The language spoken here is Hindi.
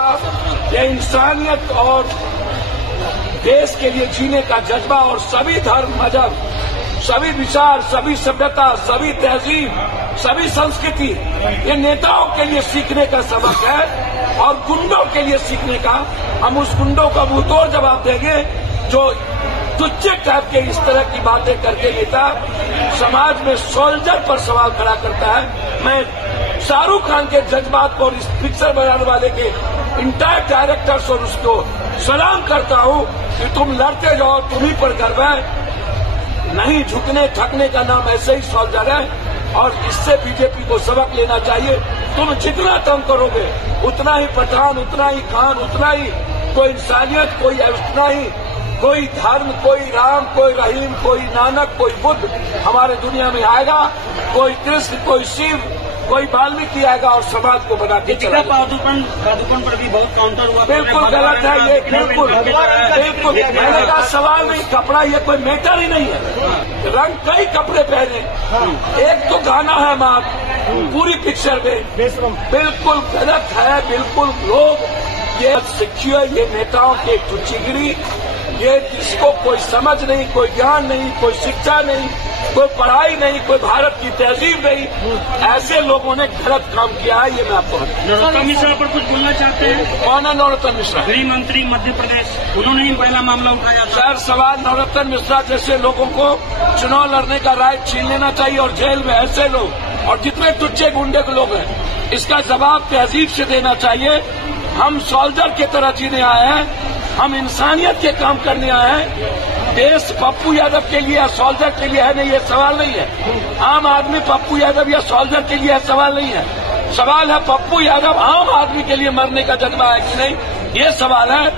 ये इंसानियत और देश के लिए जीने का जज्बा और सभी धर्म, मजहब, सभी विचार, सभी सभ्यता, सभी तहजीब, सभी संस्कृति ये नेताओं के लिए सीखने का सबक है और गुंडों के लिए सीखने का। हम उस गुंडों का मुंहतोड़ जवाब देंगे जो तुच्छ टाइप के इस तरह की बातें करके नेता समाज में सोल्जर पर सवाल खड़ा करता है। मैं शाहरुख खान के जज्बात को और इस पिक्चर बनाने वाले के इंटायर डायरेक्टर्स और उसको सलाम करता हूं कि तुम लड़ते जाओ, तुम्ही पर गर्व है। नहीं झुकने थकने का नाम ऐसे ही सोल्जर है और इससे बीजेपी को सबक लेना चाहिए। तुम जितना तंग करोगे उतना ही पठान, उतना ही खान, उतना ही कोई इंसानियत, कोई उतना ही कोई धर्म, कोई राम, कोई रहीम, कोई नानक, कोई बुद्ध हमारे दुनिया में आएगा। कोई कृष्ण, कोई शिव, कोई वाल्मीकि आएगा और समाज को बना के चला। पादुकोण पर भी बहुत काउंटर हुआ। बिल्कुल गलत है ये, बिल्कुल पहले का सवाल नहीं। कपड़ा ये कोई मैटर ही नहीं है। रंग कई कपड़े पहने, एक तो गाना है माँ पूरी पिक्चर में, बिल्कुल गलत है। बिल्कुल लोग ये सीखिए, ये नेताओं की टुच्चीगिरी, ये जिसको कोई समझ नहीं, कोई ज्ञान नहीं, कोई शिक्षा नहीं, कोई पढ़ाई नहीं, कोई भारत की तहजीब नहीं, ऐसे लोगों ने गलत काम किया है। ये मैं आपको नरोत्तम मिश्रा पर कुछ बोलना चाहते हैं? कौन है नरोत्तम मिश्रा? गृह मंत्री मध्य प्रदेश, उन्होंने ही पहला मामला उठाया था। सर सवाल नरोत्तम मिश्रा जैसे लोगों को चुनाव लड़ने का राइट छीन लेना चाहिए और जेल में ऐसे लोग और जितने टुच्चे गुंडे के लोग हैं इसका जवाब तहजीब से देना चाहिए। हम सोल्जर की तरह जीने आए हैं, हम इंसानियत के काम करने आए हैं। देश पप्पू यादव के लिए या सोल्जर के लिए है नहीं, ये सवाल नहीं है। आम आदमी पप्पू यादव या सोल्जर के लिए सवाल नहीं है। सवाल है पप्पू यादव आम आदमी के लिए मरने का जज्बा है कि नहीं, ये सवाल है।